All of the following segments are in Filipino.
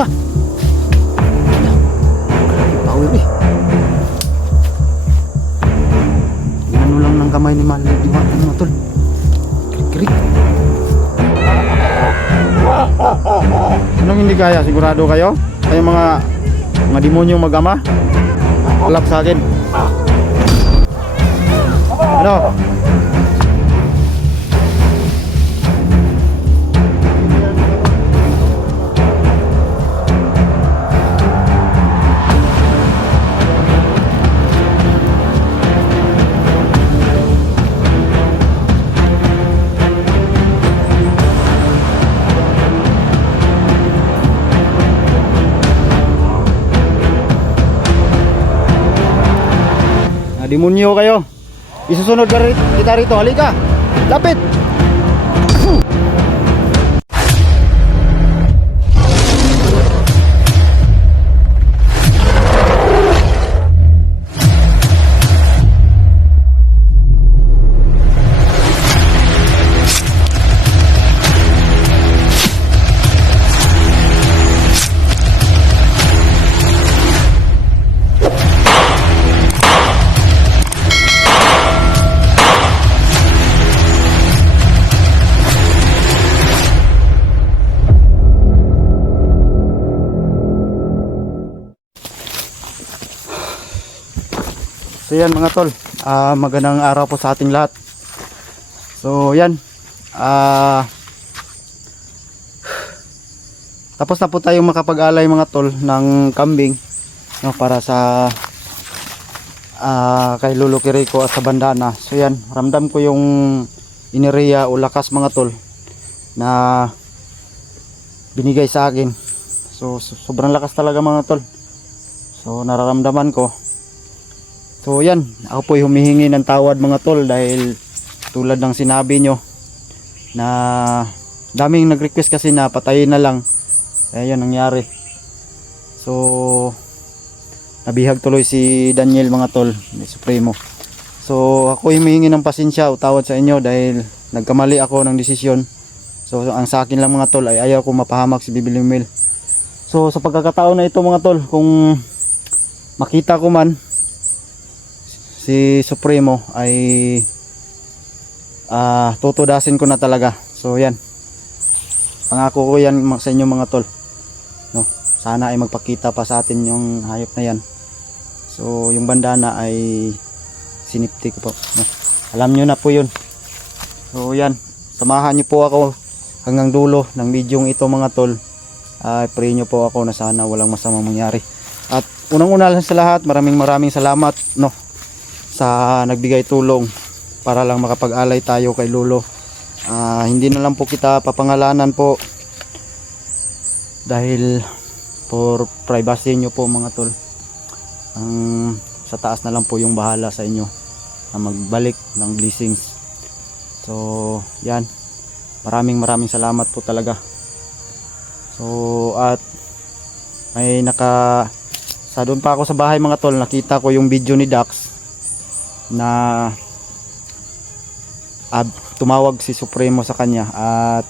isa. Power eh. Ano lang ng kamay ni Mali Diwata mga tol. Krik-krik. Anong hindi kaya? Sigurado kayo? Kayo mga demonyo mag-ama? Kalap sa akin. Ano? Demonyo kayo. Isusunod kita rito. Halika. Lapit. So yan mga tol, magandang araw po sa ating lahat. So yan, tapos na po tayong makapag-alay mga tol ng kambing, no, para sa kay Lolo Kiriko at sa bandana. So yan, ramdam ko yung inerya o lakas mga tol na binigay sa akin. So sobrang lakas talaga mga tol. So nararamdaman ko. So yan, ako po'y humihingi ng tawad mga tol dahil tulad ng sinabi nyo na daming nag-request kasi na patayin na lang. Ayan nangyari. So nabihag tuloy si Daniel mga tol, ni Supremo. So ako humihingi ng pasensya o tawad sa inyo dahil nagkamali ako ng desisyon. So ang sa akin lang mga tol ay ayaw ko mapahamak si Bibiling Mil. So sa pagkakataon na ito mga tol, kung makita ko man si Supremo ay tutudasin ko na talaga. So yan, pangako ko yan sa inyo mga tol, no? Sana ay magpakita pa sa atin yung hayop na yan. So yung bandana ay sinipti ko po, no? Alam nyo na po yun. So yan, samahan nyo po ako hanggang dulo ng video ito mga tol. Pray nyo po ako na sana walang masamang mangyari. At unang-una lang sa lahat, maraming salamat, no, sa nagbigay tulong para lang makapag-alay tayo kay Lolo. Hindi na lang po kita papangalanan po dahil for privacy nyo po mga tol. Sa taas na lang po yung bahala sa inyo na magbalik ng blessings. So yan, maraming salamat po talaga. So at may sa doon pa ako sa bahay mga tol, nakita ko yung video ni Dax na tumawag si Supremo sa kanya at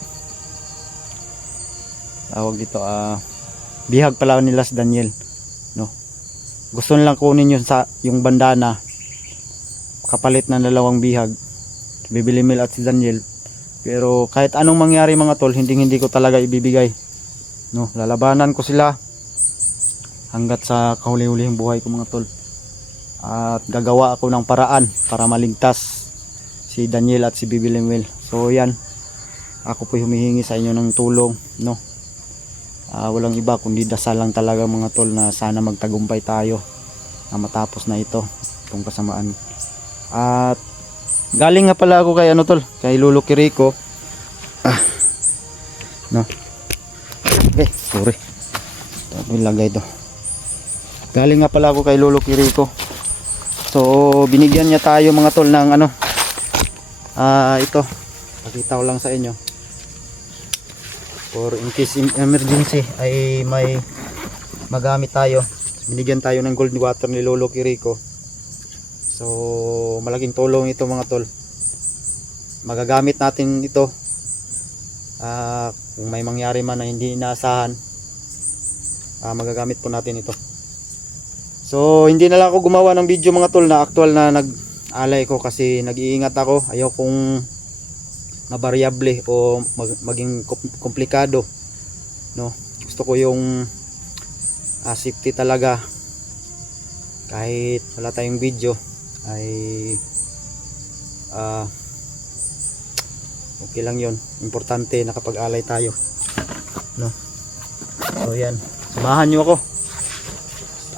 tawag dito bihag pala nila si Daniel, no. Gusto nilang kunin yung bandana kapalit ng dalawang bihag, Bibiling Mil at si Daniel. Pero kahit anong mangyari mga tol, hindi ko talaga ibibigay, no. Lalabanan ko sila hanggat sa kahuli-hulihang buhay ko mga tol. At gagawa ako ng paraan para maligtas si Daniel at si Bibiling Mil. So yan, ako po humihingi sa inyo ng tulong, no. Walang iba kundi dasal lang talaga mga tol na sana magtagumpay tayo na matapos na itong kasamaan. At galing nga pala ako kay tol, kay Lolo Kiriko. No. Okay, sorry. Ilagay ito. Galing nga pala ako kay Lolo Kiriko. So binigyan niya tayo mga tol ng ito, pakita ko lang sa inyo for in case emergency ay may magamit tayo. Binigyan tayo ng gold water ni Lolo Kiriko. So malaking tulong ito mga tol, magagamit natin ito kung may mangyari man na hindi inaasahan. magagamit po natin ito. So hindi na lang ako gumawa ng video mga tol na actual na nag-alay ko kasi nag-iingat ako. Ayaw kong mabaryable o maging komplikado, no? Gusto ko yung safety talaga. Kahit wala tayong video ay okay lang yun. Importante nakapag-alay tayo, no? So yan, samahan nyo ako.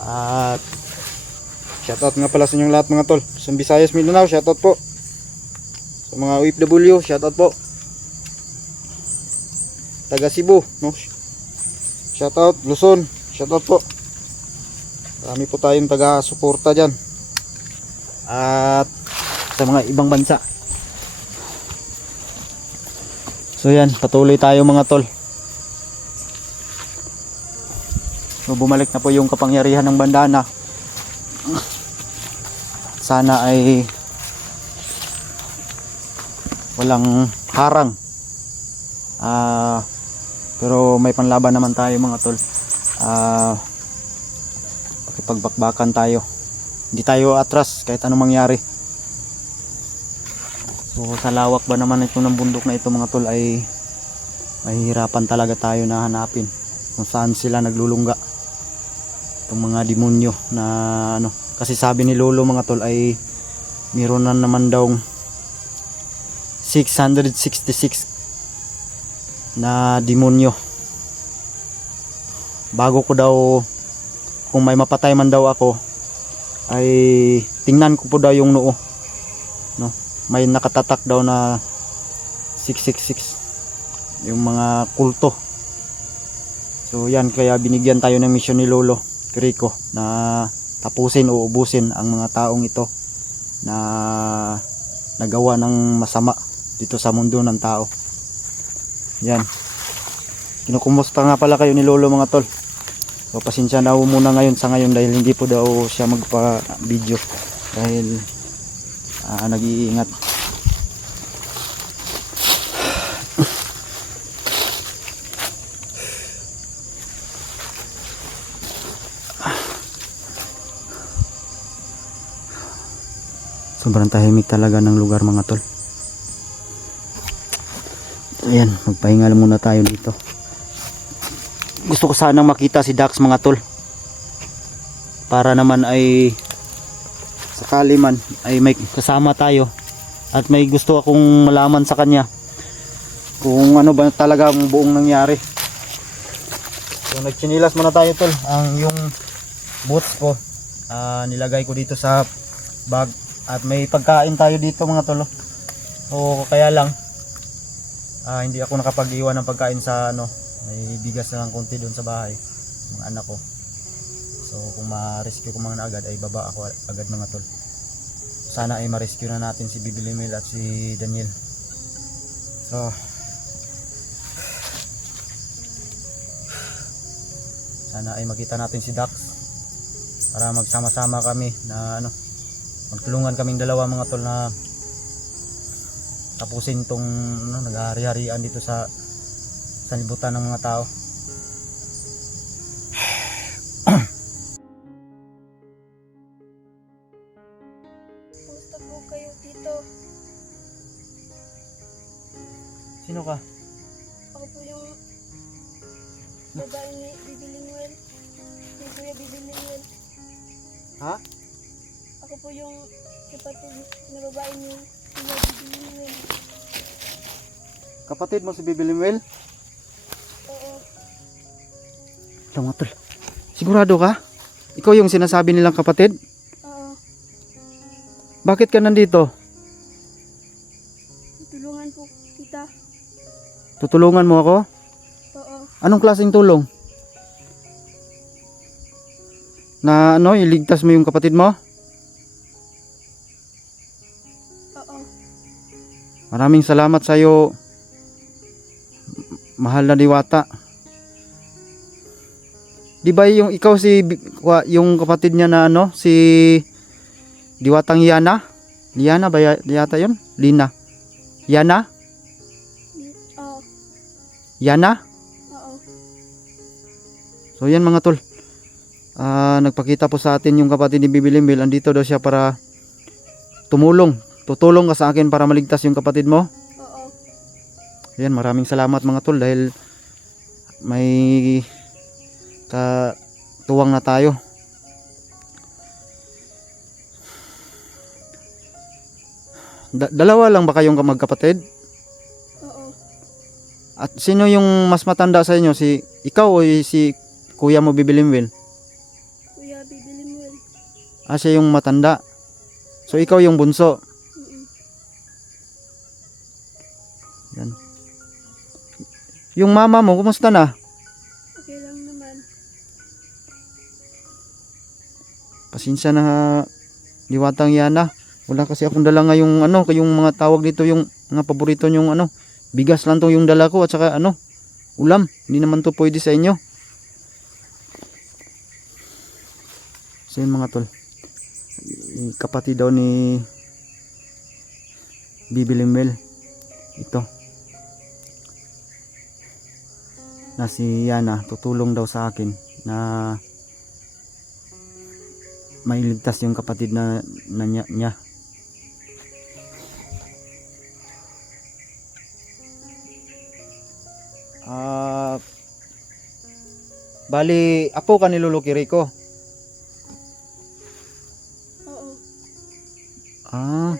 At shoutout nga pala sa inyong lahat mga tol. Sa Visayas, Mindanao, shoutout po. Sa mga OFW, shoutout po. Taga Cebu, no? Shoutout. Luzon, shoutout po. Marami po tayong taga-suporta dyan. At sa mga ibang bansa. So yan, patuloy tayo mga tol. So bumalik na po yung kapangyarihan ng bandana. Sana ay walang harang. Pero may panlaban naman tayo mga tol. Pakipagbakbakan tayo. Hindi tayo atras kahit anong mangyari. So sa lawak ba naman ito ng bundok na ito mga tol ay mahihirapan talaga tayo na hanapin kung saan sila naglulungga. Itong mga demonyo na ano, kasi sabi ni Lolo mga tol ay meron na naman daw 666 na demonyo. Bago ko daw, kung may mapatay man daw ako, ay tingnan ko po daw yung noo, no? May nakatatak daw na 666 yung mga kulto. So yan, kaya binigyan tayo ng mission ni Lolo Rico na tapusin o ubusin ang mga taong ito na nagawa ng masama dito sa mundo ng tao. Yan, kinukumusta nga pala kayo ni Lolo mga tol. So pasensya na ho muna ngayon sa ngayon dahil hindi po daw siya magpa video dahil nag-iingat. Sobrang tahimik talaga ng lugar mga tol. Ayan, magpahinga muna tayo dito. Gusto ko sanang makita si Dax mga tol, para naman ay sakali man ay may kasama tayo at may gusto akong malaman sa kanya kung ano ba talaga ang buong nangyari. So nagchinilas muna tayo tol. Yung boots ko nilagay ko dito sa bag at may pagkain tayo dito mga tol. So kaya lang hindi ako nakapag-iwan ng pagkain sa ano, may bigas na lang konti doon sa bahay mga anak ko. So kung ma-rescue ko mga agad ay baba ako agad mga tol. Sana ay ma-rescue na natin si Bibi Limil at si Daniel. So sana ay makita natin si Dax para magsama-sama kami na ano, magtulungan kaming dalawa mga tol na tapusin tong ano, naghahari-harian dito sa sanlibutan ng mga tao. Kumusta po kayo dito? Sino ka? Ako po yung babae ni Bibi Limuel. Ni Kuya Bibi Limuel. Ha? Ako po yung kapatid na babae ni Kuya Bibi Limuel. Kapatid mo si Bibi Limil? Oo. Lang mga tol. Sigurado ka? Ikaw yung sinasabi nilang kapatid? Oo. Bakit ka nandito? Tulungan po kita. Tutulungan mo ako? Oo. Anong klaseng tulong? Na ano, iligtas mo yung kapatid mo? Oo. Maraming salamat sa iyo, mahal na diwata. Di ba yung ikaw yung kapatid niya na ano, si Diwatang Yana? Liana ba yata yun? Lina. Yana? Oo. Yana? Oo. So So yan mga tol. Nagpakita po sa atin yung kapatid ni Bibi Limbil. Andito daw siya para tumulong. Tutulong ka sa akin para maligtas yung kapatid mo. Oo. Yan, maraming salamat mga tol dahil may katuwang na tayo. Dalawa lang ba kayong magkapatid? Oo. At sino yung mas matanda sa inyo? Si ikaw o si kuya mo Bibi Limbil? Kuya bibiling well. Siya yung matanda. So ikaw yung bunso. Mm-mm. Yan. Yung mama mo, kumusta na? Okay lang naman. Pasensya na Diwatang Yana. Wala kasi akong dala ngayong yung mga tawag dito, yung mga paborito yung bigas lang to yung dala ko at saka ulam. Hindi naman to pwede sa inyo. So yun mga tol. Kapatid daw ni Bibi Limbil. Ito. Na si Yana tutulong daw sa akin na mailigtas yung kapatid na niya. Bali, apo ka ni Lolo Kiriko. Oo.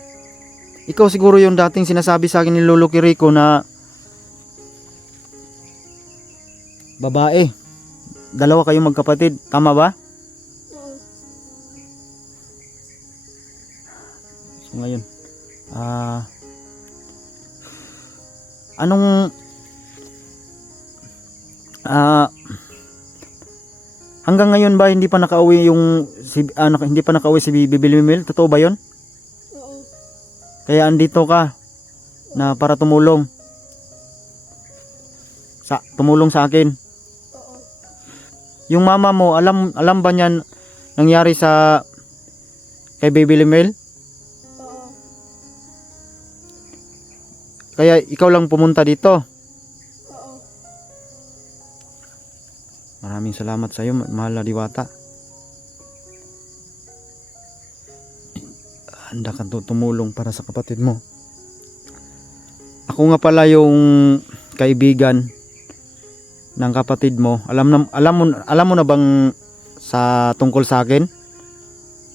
Ikaw siguro yung dating sinasabi sa akin ni Lolo Kiriko na babae. Dalawa kayong magkapatid, tama ba? Oo. So ngayon, anong hanggang ngayon ba hindi pa nakauwi hindi pa nakauwi si Bibi Limbil? Totoo ba 'yon? Oo. Kaya andito ka na para tumulong sa akin. Oo. Yung mama mo, alam ba niyan nangyari sa kay Bibi Limbil? Oo. Kaya ikaw lang pumunta dito. Oo. Maraming salamat sa iyo, mahal na Diwata. Handa kang tumulong para sa kapatid mo. Ako nga pala yung kaibigan ng kapatid mo. Alam mo na bang sa tungkol sa akin?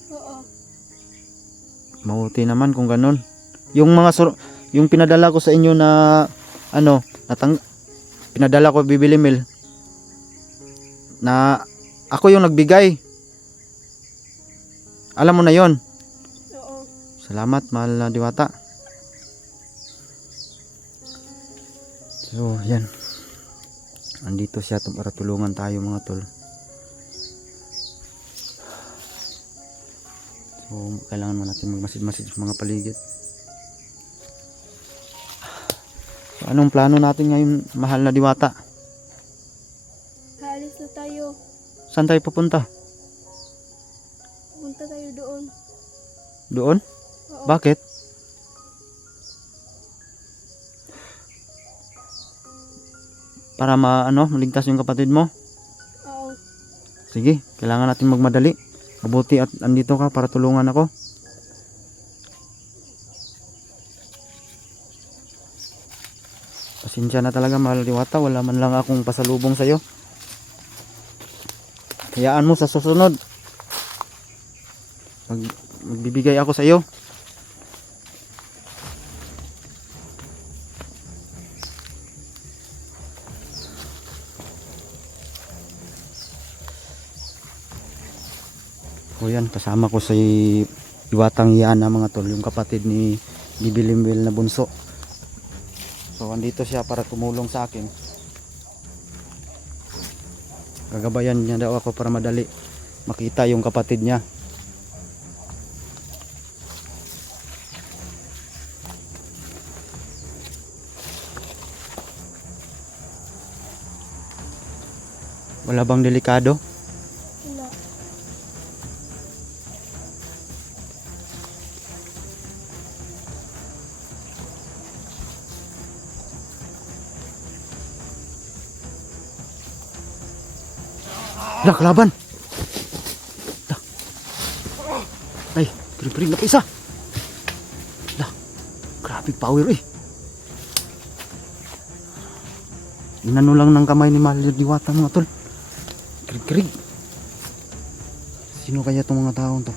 Oo. Mabuti naman kung ganun. Yung yung pinadala ko sa inyo na pinadala ko Bibi Limbil na ako yung nagbigay. Alam mo na 'yon. Oo. Salamat, mahal na Diwata. So, yan. Andito siya para tulungan tayo mga tol. So, kailangan mo natin magmasid-masid sa mga paligid. So, anong plano natin ngayon, mahal na Diwata? Halis na tayo. Saan tayo pupunta? Punta tayo doon. Doon? Oo. Bakit? Para maligtas yung kapatid mo? Oo. Sige, kailangan natin magmadali. Mabuti at andito ka para tulungan ako. Pasensya na talaga, mahal Diwata, wala man lang akong pasalubong sa'yo. Hayaan mo sa susunod. Magbibigay ako sa'yo. O yan, kasama ko si Diwatang Yana mga tol, yung kapatid ni Bibi Limbil na bunso. So andito siya para tumulong sa akin. Gagabayan niya daw ako para madali makita yung kapatid niya. Wala bang delikado? Wala. Hala, kalaban. Hala. Ay, piring-piring na pa isa. Hala, grabe power eh. Inano lang ng kamay ni Mahal Diwata mga tol. Kirig-kirig. Sino kaya itong mga taong to?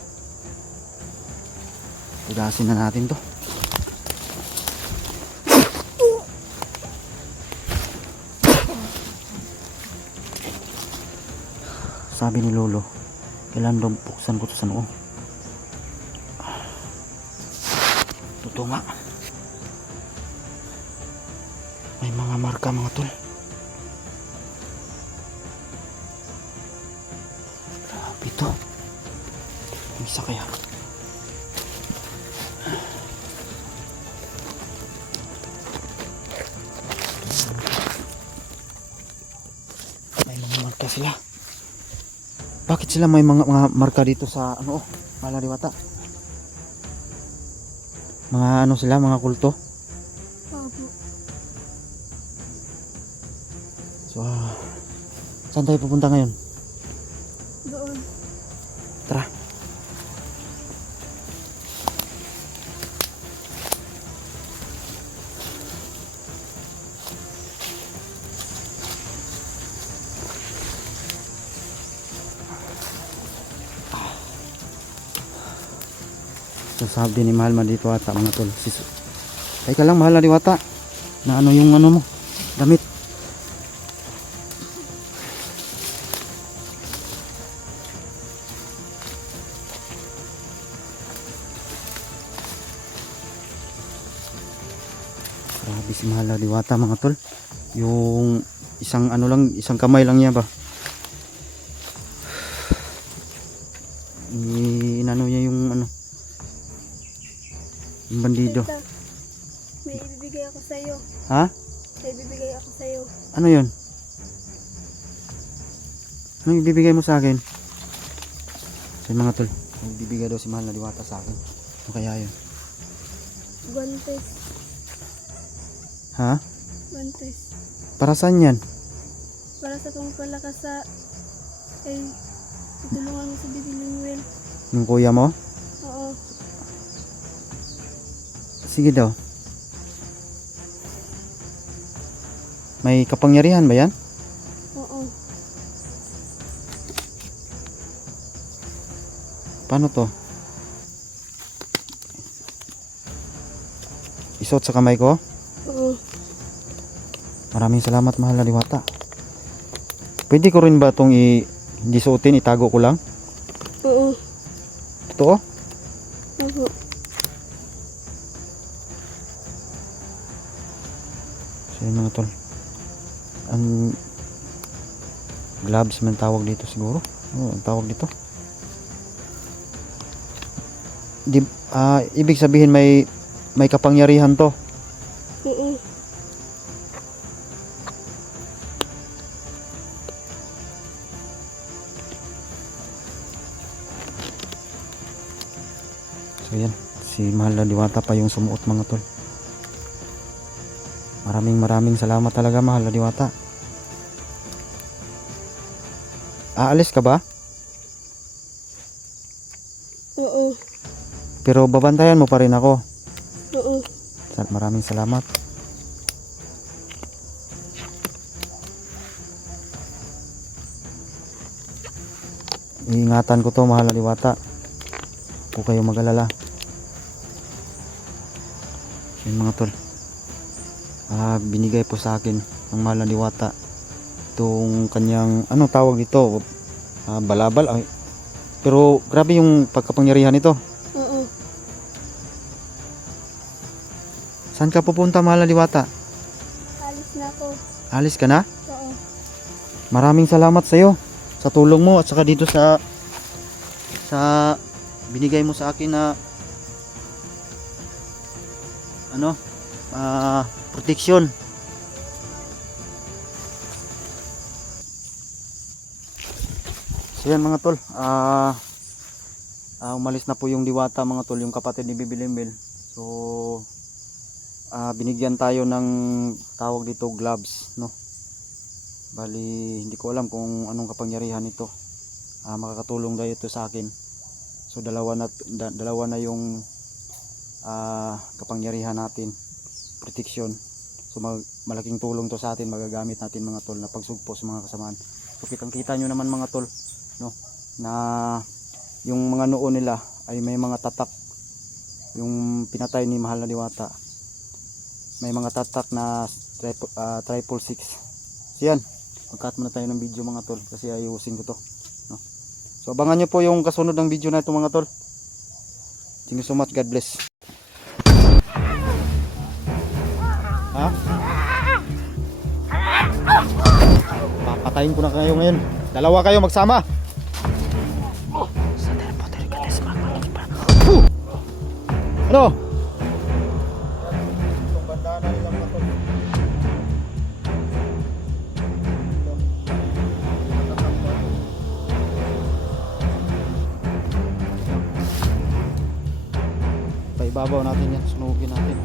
Udasin na natin to. Sabi ni Lolo, kailan daw buksan ko to sa noo. Totoo nga. May mga marka mga tol. Grabe to. Isa kaya. May mga marka sila. Bakit sila may mga marka dito sa ano oh, Mahal Diwata? Mga ano sila, mga kulto? Opo. So, saan tayo pupunta ngayon? Doon. Tara. So, sabi ni Mahal Diwata mga tol. Ay ka lang Mahal Diwata. Na ano yung ano mo? Damit. Grabe si Mahal Diwata mga tol. Yung isang ano lang, isang kamay lang niya ba? Inano niya yung ano, yung bandido. Tita, may ibibigay ako sa'yo. Ha? May ibibigay ako sa'yo. Ano yun? Anong ibibigay mo sa akin? Sa mga tol, may ibibigay daw si Mahal Diwata sa akin. Ano kaya yun? Guantes. Ha? Guantes. Para saan yan? Para sa pangpalakas sa... Ay, tutulungan mo sa bibiling Will. Yung kuya mo? Oo. Sige daw. May kapangyarihan ba yan? Oo. Paano to? Isuot sa kamay ko? Oo. Maraming salamat Mahal Diwata. Pwede ko rin ba itong hindi suotin, itago ko lang? Oo. Totoo? Opo. So yun mga tol. Ang gloves man tawag dito siguro. Oh, ang tawag dito. Ibig sabihin may kapangyarihan to. Oo. So yan, si Mahal Diwata pa yung sumuot mga tol. Maraming salamat talaga Mahal Diwata. Aalis ka ba? Oo. Pero babantayan mo pa rin ako. Oo. Maraming salamat. Iingatan ko to Mahal Diwata. Huwag kayo mag-alala. Yun mga tol. Binigay po sa akin ng Mahal Diwata itong kanyang ano tawag dito, balabal. Ay, pero grabe yung pagkapangyarihan nito. Oo. Saan ka pupunta Mahal Diwata? Alis na ako. Alis ka na? Oo. Maraming salamat sa iyo sa tulong mo at saka dito sa binigay mo sa akin na ano proteksyon. So yan mga tol, umalis na po yung Diwata mga tol, yung kapatid ni Bibi Limbil. So binigyan tayo ng tawag dito gloves, no? Bali hindi ko alam kung anong kapangyarihan ito. Makakatulong daw ito sa akin. So dalawa na yung kapangyarihan natin, protection. So malaking tulong to sa atin, magagamit natin mga tol na pagsugpo sa mga kasamaan. So kitang-kita nyo naman mga tol, no, na yung mga noo nila ay may mga tatak. Yung pinatay ni Mahal na Diwata, may mga tatak na 666. So yan, magkat muna tayo ng video mga tol kasi ayusin ko to, no? So abangan nyo po yung kasunod ng video na ito mga tol. Thank you so much, God bless. Ha? Papatayin ko na kayo ngayon. Dalawa kayo magsama. Ano? Itong bandana nilang matol. Paibabaw natin yan, sunugin natin.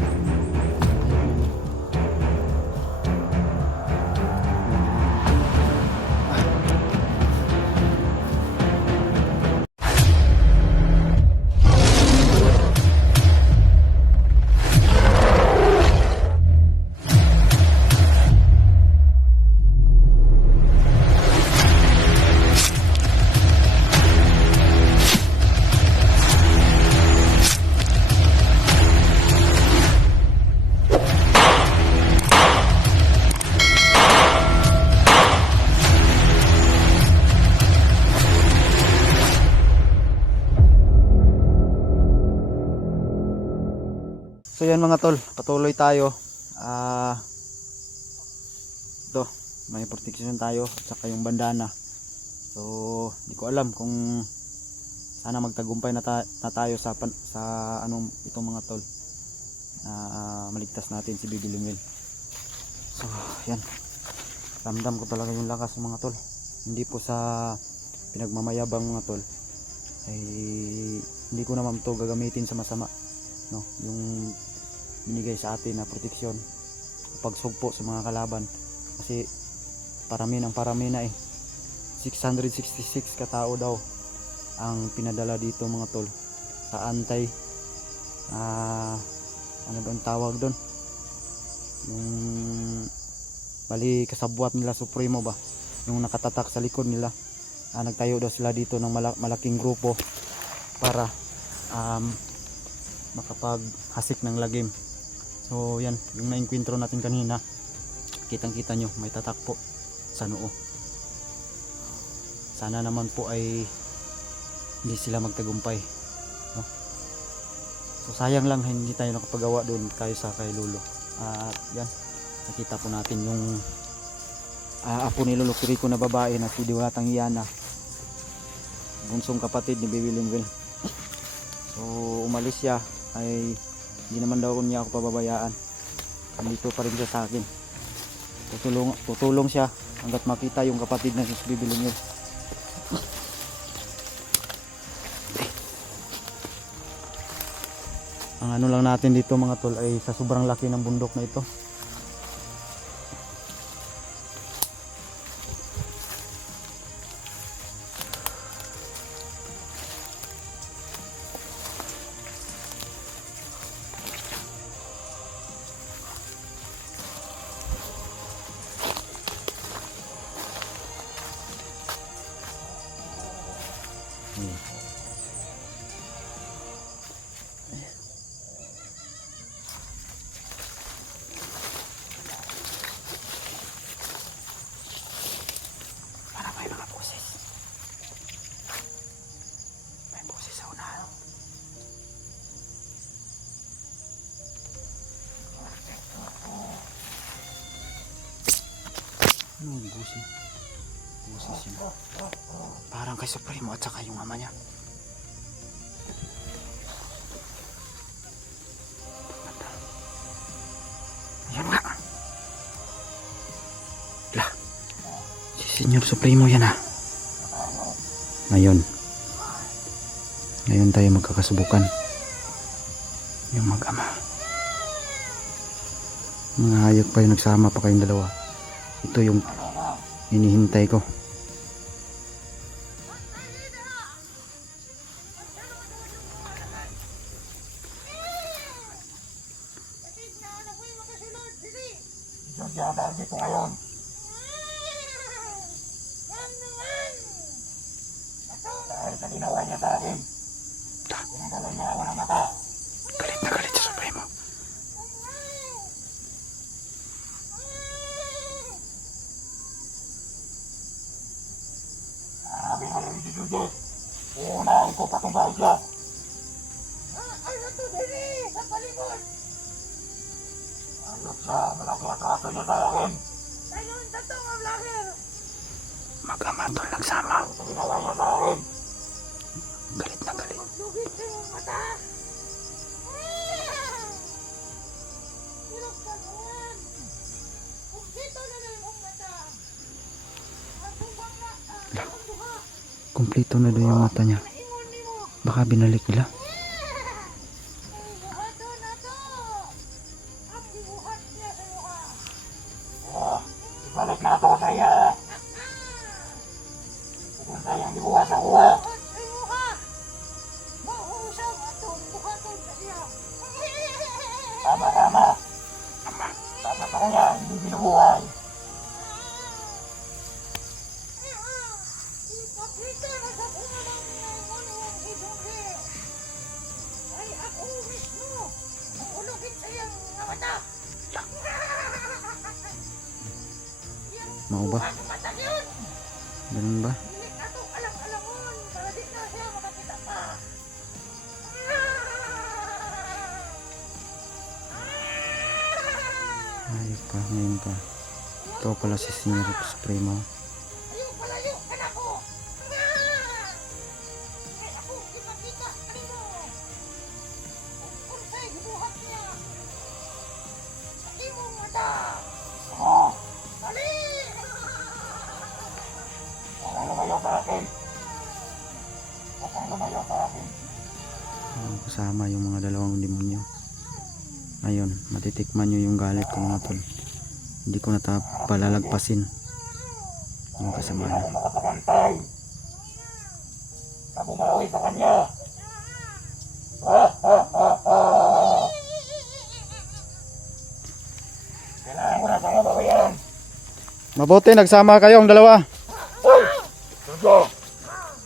So yan mga tol, patuloy tayo. Ito, may protection tayo at saka yung bandana. So hindi ko alam kung sana magtagumpay na tayo sa anong itong mga tol na maligtas natin si Bibi Linguel. So yan, ramdam ko talaga yung lakas mga tol. Hindi po sa pinagmamayabang mga tol, ay hindi ko naman to gagamitin sa masama, no? Yung binigay sa atin na proteksyon, pagsugpo sa mga kalaban, kasi parami na 666 katao daw ang pinadala dito mga tol sa antay ano ba ang tawag doon, yung bali kasabwat nila Supremo ba, yung nakatatak sa likod nila. Nagtayo daw sila dito ng malaking grupo para makapaghasik ng lagim. So yan, yung na-enkwentro natin kanina, kitang kita nyo may tatak po sa noo. Sana naman po ay hindi sila magtagumpay, no? So sayang lang hindi tayo nakapagawa doon kayo sa kay Lolo. At yan, nakita po natin yung apo ni Lolo Quirico na babae na si Diwatang Iyana, bunsong kapatid ni Bibi Linguel. So umalis siya, ay hindi naman daw niya ako pababayaan. Nandito pa rin siya sa akin. Tutulong siya hanggat makita yung kapatid na si Bibi Linguel. Ang ano lang natin dito mga tol ay sa sobrang laki ng bundok na ito. Para may mga boses. May boses sa unahan. Ano yung boses? Boses yun. Parang kay Supremo at saka yung ama niya. Ayan nga. Lah, si Senyor Supremo yan ha. Ngayon tayo magkakasubukan. Yung mag-ama. Mga hayop pa yung nagsama pa kayong dalawa. Ito yung inihintay ko. Diyan dito ngayon. Dahil sa ginawa niya sa akin, pinagalan niya ako ng mata. Galit na galit sa Supremo. Sabi ko rin si Judith, uunahin ko patumbay siya. Ano to, Dini? Sa palimot! Ayot siya, malaki atraso niya sa akin. Ayun, tatong ang vlogger! Mag-ama tol, nagsama. Sa ginawa niya sa akin, Galit na galit. maglugit sa iyong mata. Sinuksan mo yan. Kung dito na lang ang mata. Akong bangla, akong duha. Kumpleto na daw yung mata niya. Ingon ni mo. Baka binalik nila. Buhato na to. Ang bibuhat niya sa mukha. Ibalik na to sa iya. Kung sayang dibuhat ako. Buhat sa mukha. Mahusang atong buhaton sa iya. Tama. Tama pa kaya, hindi binubuhay. Ipakita na sa unang nangunong si Jungge. Ay ako mismo ang ulugit sa iyang mga mata. Mau ba? Ang mata yun. Ganun ba? Hindi na to alam-alamon para di na siya makakita pa. Ayop ka, ngayon ka. Ikaw pala si Senior Supremo. Ayaw palayo ka na ko. Kaya ako ipakita kanino. Kung sa'y gibuhat niya. Sa imong mata. Dali! Huwag lumayo sa akin. Huwag lumayo sa akin. Kasama yung mga dalawang demonyo. Ngayon, matitikman nyo yung galit ko mga tol. Hindi ko palalagpasin yung kasama Hindi niya. ako makapagantay. Sa bumawi sa kanya. Kailangan ko na sa mababayan. Mabuti, nagsama kayo ang dalawa. Hoy! Sujo!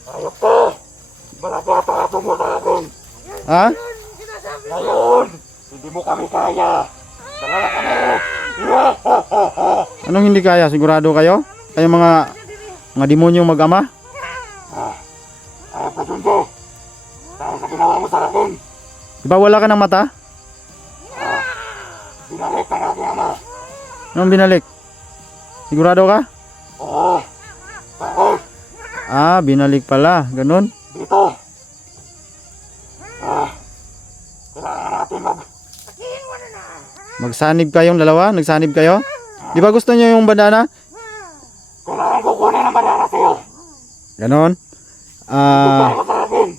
Ayok ko! Malaki atraso mo sa akin. Ha? Ngayon, hindi mo kami kaya. Dalawa kami. Anong hindi kaya? Sigurado kayo? Kayo mga demonyo mag-ama? Ayok ko, Sujo. Dahil sa ginawa mo sa akin, Di ba wala ka ng mata? binalik ka ng aking ama. Anong binalik? Sigurado ka? Oo. Bakit? Binalik pala. Ganun? Dito. Kailangan natin Magsanib kayong dalawa? Nagsanib kayo? Di ba gusto nyo yung bandana? kailangan ko kunin ang banana sa'yo. Ganon? Kaya ko sa akin.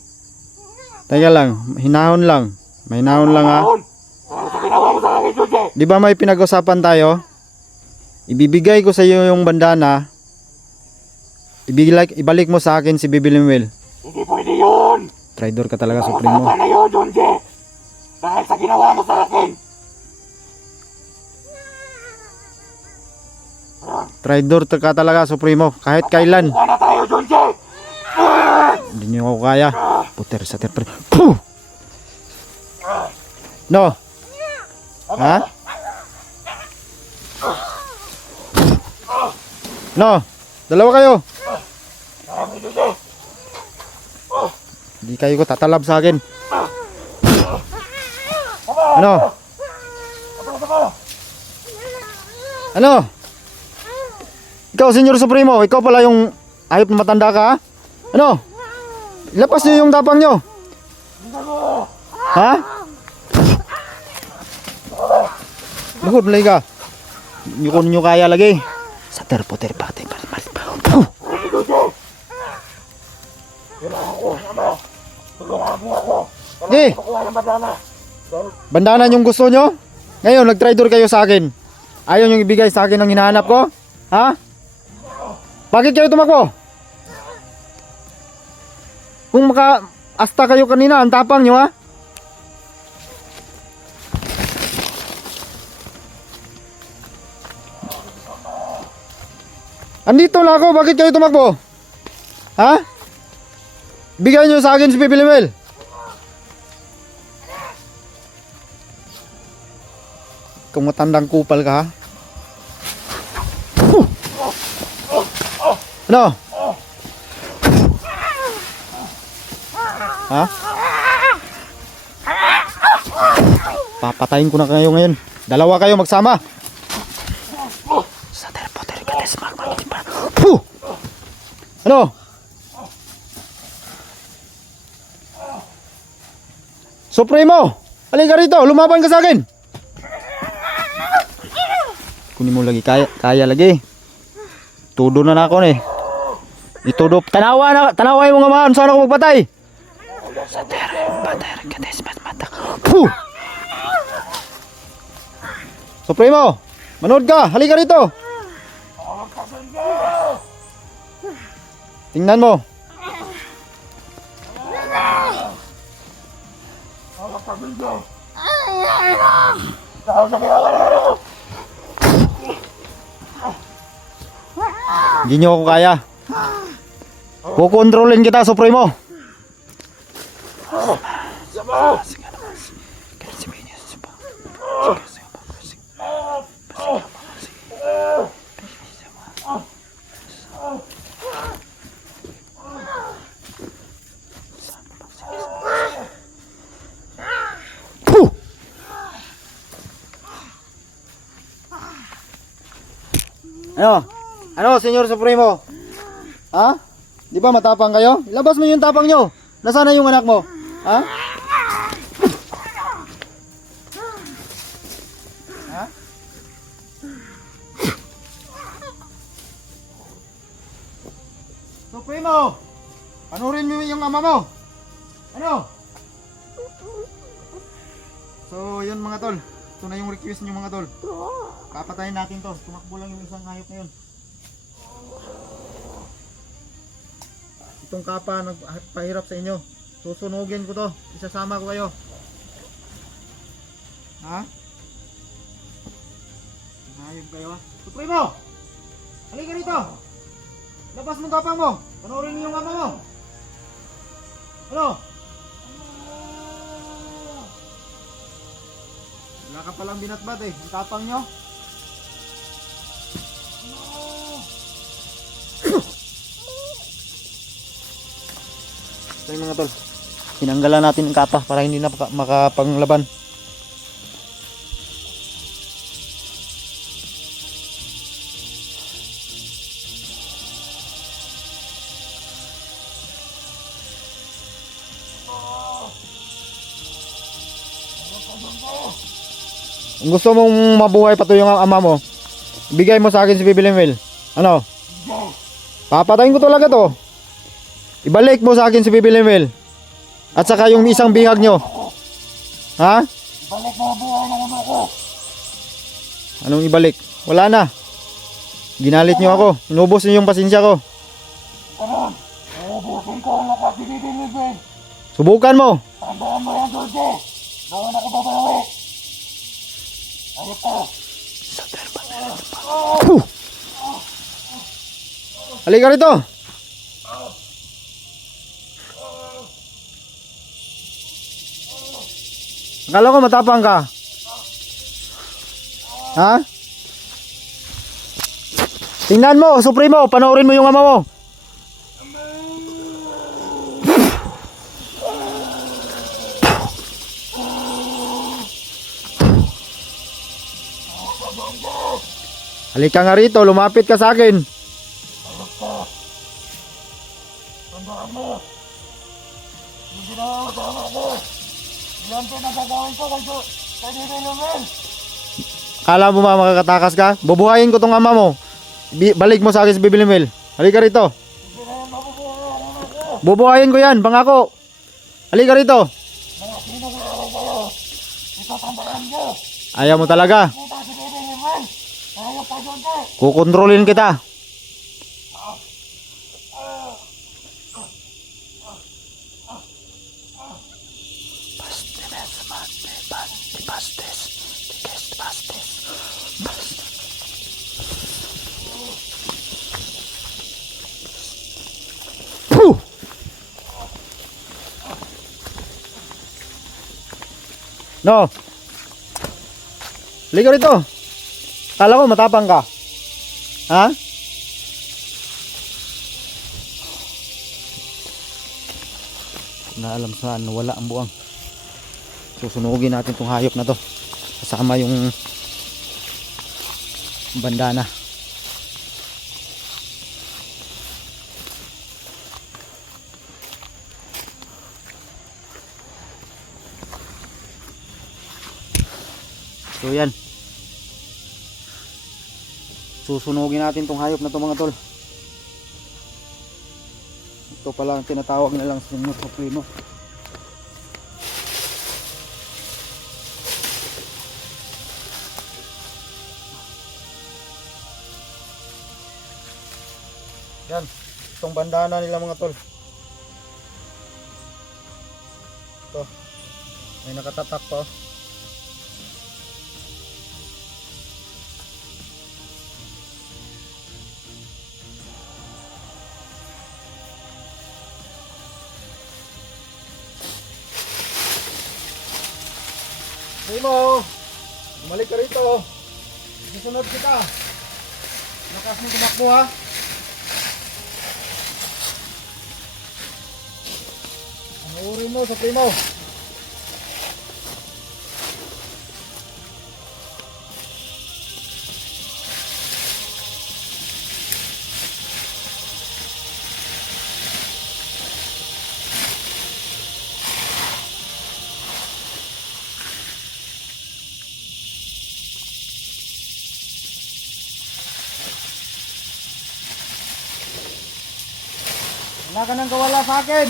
Teka lang. Hinahon lang. May hinahon lang ha. Dahil sa ginawa mo sa akin, Juje. Di ba may pinag-usapan tayo? Ibibigay ko sa iyo yung bandana. Ibalik mo sa akin si Bibi Limuel. Hindi pwede yun. Traidor ka talaga, Usapan Supremo. na yun, Juje. Dahil sa ginawa mo sa akin. Traidor ka talaga, Supremo. Kahit kailan. Buka na tayo, Juje. Hindi niyo ako kaya. Puter sa terper. Puh! No. Ha? No. Dalawa kayo. Sabi, Juje. Hindi kayo ko tatalab sa akin. Ano? Ano? Ikaw, Senyor Supremo, ikaw pala yung ayop na matanda ka, ha? Ano? Ilapas niyo yung tapang niyo. Ha? Luhod, malay ka. Hindi ko ninyo kaya lagi. Sa terpo-ter pati. Puh! Kailangan ko, ama. Tulungan mo ako. Di, Kukuha ng bandana. bandanan yung gusto nyo? Ngayon, nag-traitor kayo sa akin. Ayaw nyo ibigay sa akin ang hinahanap ko? Ha? Bakit kayo tumakbo? Kung asta kayo kanina, ang tapang nyo ha? Andito na ako, bakit kayo tumakbo? Ha? Bigay nyo sa akin si Pipi Limel. Kung matandang kupal ka ha? Ano? Ha? Papatayin ko na kayo ngayon. Dalawa kayo magsama. Sa telepoter ka desmak pa. Puh! Ano? Supremo! Halika rito, lumaban ka sa akin. Kunin mo lagi, kaya lagi. Tudo na ako eh. Itudo, tanawa yung mga maan, saan ako magpatay? Sa telepoter ka desmak mata. Puh! Supremo! Manood ka! Halika rito! Tingnan mo! Hindi nyo ako kaya. Kukontrolin kita, Supremo! Ano? Ano, Senyor Supremo? Ha? Di ba matapang kayo? Ilabas mo yung tapang nyo. Nasaan na yung anak mo? Ha? Ha? Supremo! Panurin mo yung ama mo. Ano? So, yun mga tol. Ito na yung request nyo mga tol. Papatayin natin to. Tumakbo lang yung isang hayop na yun. Itong kapa nagpahirap sa inyo. Susunugin ko to. Isasama ko kayo. Ha? Hayop kayo ha? Supremo! Halika rito! Labas mo tapang mo! Panoorin mo yung ama mo! Ano? Wala ka palang binatbat eh. Ang tapang nyo. Ito yung mga tol. Tinanggalan natin ang kapa para hindi na makapanglaban. Kung gusto mong mabuhay pa to yung ama mo, bigay mo sa akin si Pipi Limel. Ano? Papatayin ko talaga to. Ibalik mo sa akin si Pipi Limel. At saka yung isang bihag nyo. Ha? Ibalik mo ang buhay ng ano ko. Anong ibalik? Wala na. Ginalit nyo ako. Inubos nyo yung pasensya ko. Karon, uubusin ko ang lakas ni Pipi Limel. Subukan mo. Tandaan mo yan, Dulce. Doon ako babawi. Ano po? Puh! Halika rito. Akala ko matapang ka. Ha? Tingnan mo, Supremo, panoorin mo yung ama mo. Halika nga rito, lumapit ka sa akin. Tandaan mo. Yung ginawa ko sa anak ko. Yan po nagagawin ko kay Pipi Limel. Kala mo ba makakatakas ka? Bubuhayin ko tong ama mo. Balik mo sa akin si Pipi Limel. Halika rito. Hindi na yan mabubuhay ang anak ko. Bubuhayin ko yan, pangako. Halika rito. Mga sinungaling kayo. Ito tandaan nyo. Ayaw mo talaga. Kita si Pipi Limel. Ayaw pa, Dulce. Kukontrolin kita. No. Liga rito. Kala ko matapang ka. Ha? Na alam saan wala ang buwang. Susunugin natin tong hayop na to. Kasama yung bandana. So yan. Susunugin natin tong hayop na to mga tol. Ito pala ang tinatawag nilang Señor Supremo. Yan, itong bandana nila mga tol. Ito, may nakatatak pa. Primo, bumalik ka rito. Susunod kita. Lakas mo tumakbo ha. Uri mo sa primo. Wala ka nang kawala sa akin.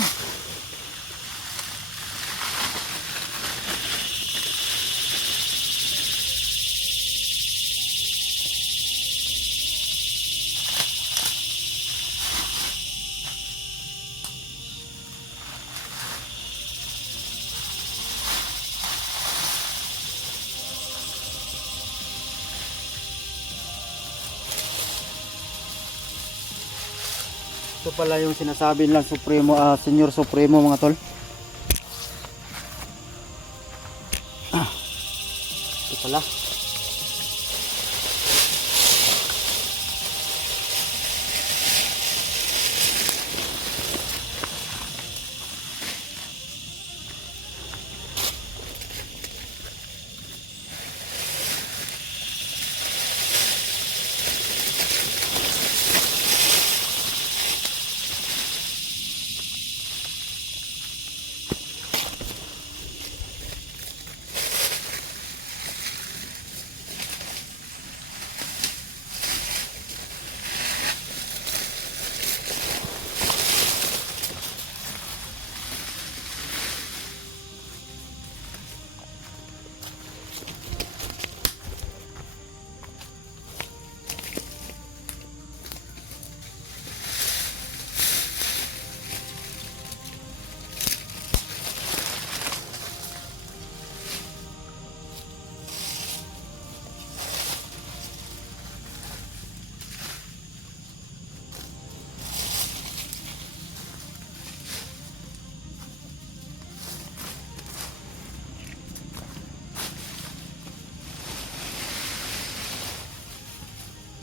Ito pala yung sinasabi nilang Supremo, Señor Supremo mga tol. Ito pala.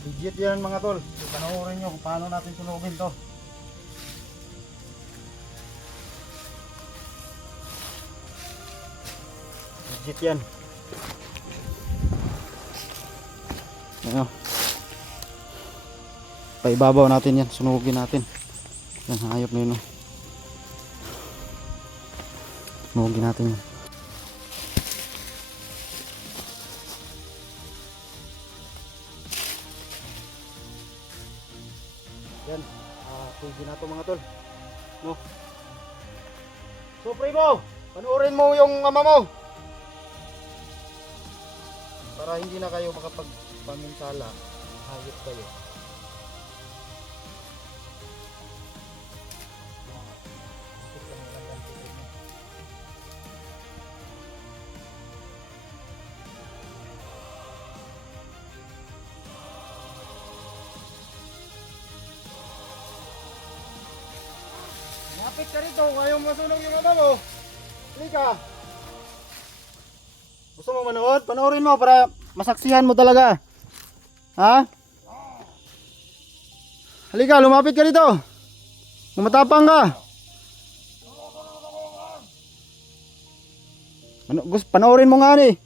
Legit yan mga tol. So, panoorin nyo kung paano natin sunugin to. Legit yan. Ano? Paibabaw natin yan. Sunugin natin. Yan, hayop na yun. Sunugin natin yan. Yan, pwede na ito mga tol. No. So Primo, panoorin mo yung ama mo. Para hindi na kayo makapagpaminsala. Hayop kayo. Lapit ka rito, ayaw masunog yung ama mo. Halika. Gusto mo manood? Panoorin mo para masaksihan mo talaga. Ha? Halika, lumapit ka dito. Matapang ka. Panoorin mo nga ni.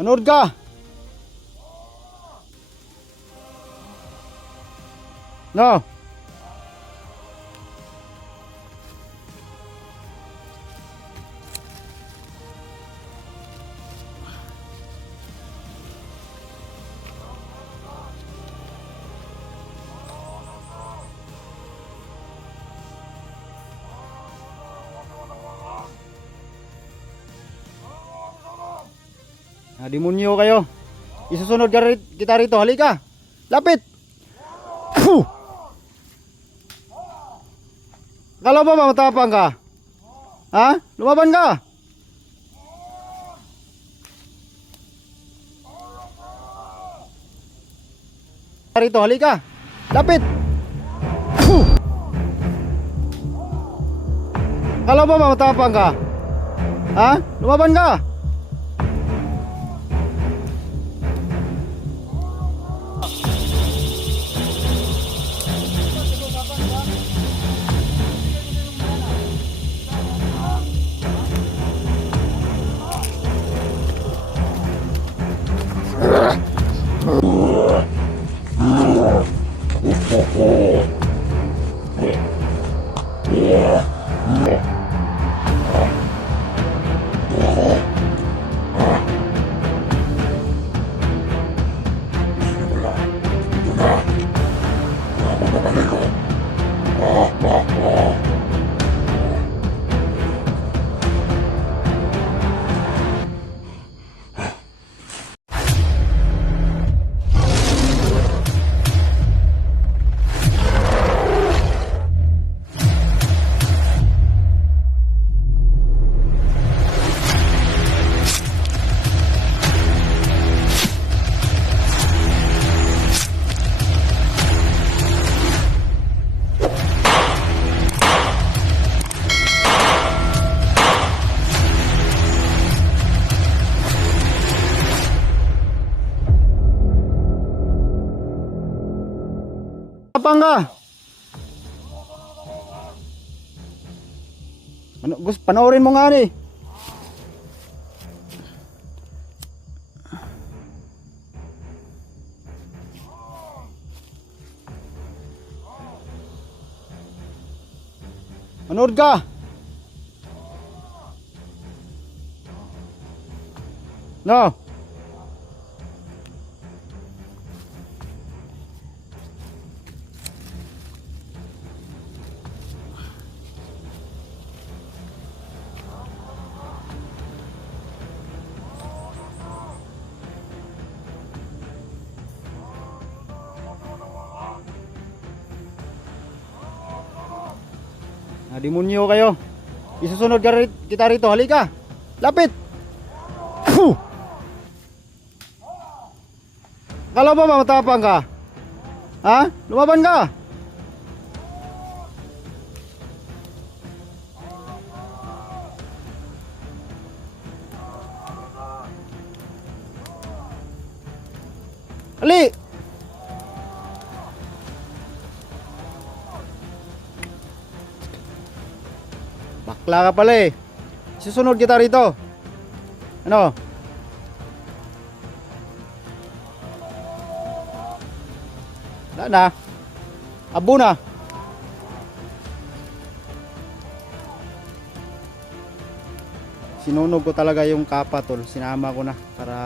Manood ka. No. Demonyo kayo. Isusunod kita rito. Halika. Lapit. Puh! Akala ba matapang ka? Ha? Lumaban ka. Rito, halika. Lapit. Puh! Akala ba matapang ka? Ha? Lumaban ka. Matapang ka. Panoorin mo nga ni. Manood ka. No. Demonyo kayo. Isusunod kita rito. Halika. Lapit. Puh! Akala ba matapang ka? Ha? Lumaban ka. Ali. Bakla ka pala eh. Susunod kita rito. Ano? Wala na. Abo na. Sinunog ko talaga yung kapa tol. Sinama ko na para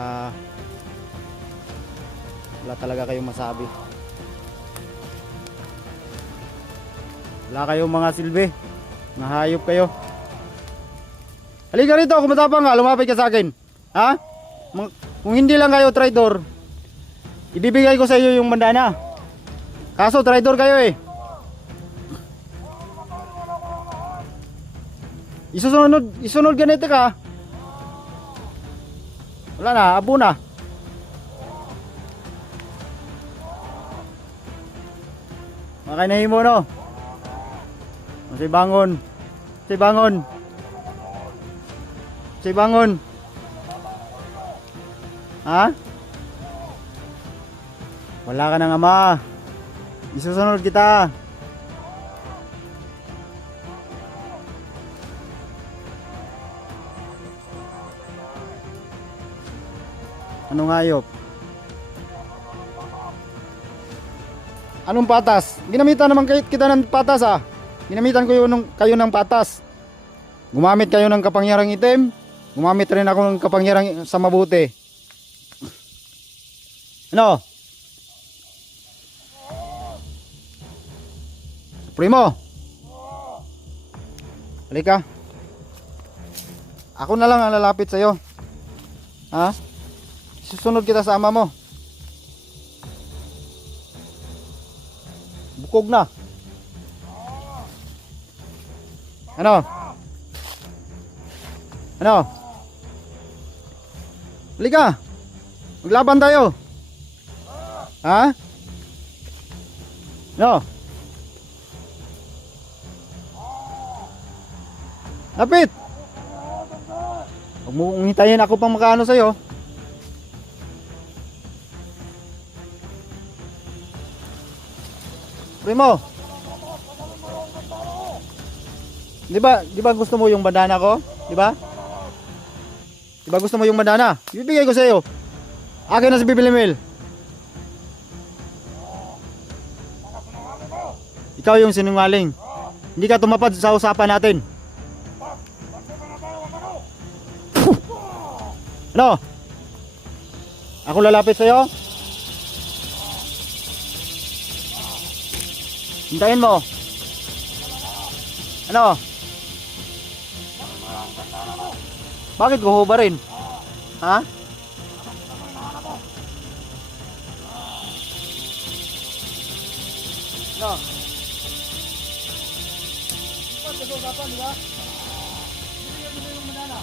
wala talaga kayong masabi. Wala kayong mga silbi. Nahayop kayo. Halika rito, kung matapang ka, lumapit ka sa akin. Ha? Kung hindi lang kayo traitor, ibibigay ko sa iyo yung bandana. Kaso traitor kayo eh. Isunod ganito ka. Wala na, abo na. Nakay nahimo no. Say bangon. Say bangon. Say bangon. Ha? Wala ka nang ama. Isusunod kita. Anong hayop? Anong patas? Ginamitan naman kita ng patas ah. Ginamitan ko kayo ng patas. Gumamit kayo ng kapangyarang itim. Gumamit rin ako ng kapangyarang sa mabuti. Ano? Primo. Halika. Ako na lang ang lalapit sa'yo. Ha? Susunod kita sa ama mo. Bukog na. Ano? Ano? Halika. Maglaban tayo. Ha? No. Lapit. Huwag mo hintayin ako pang makaano sa'yo. Primo. Di ba gusto mo yung bandana ko? Di ba? Di ba gusto mo yung bandana? Ibibigay ko sa iyo. Akin na si Bibilimil. Ikaw yung sinungaling. Hindi ka tumapad sa usapan natin. Ano? Ako lalapit sa iyo? Hintayin mo. Ano? Bakit ko hubarin? Ha? No. Pagkasugapan, di ba? Bibigyan mo yung banana.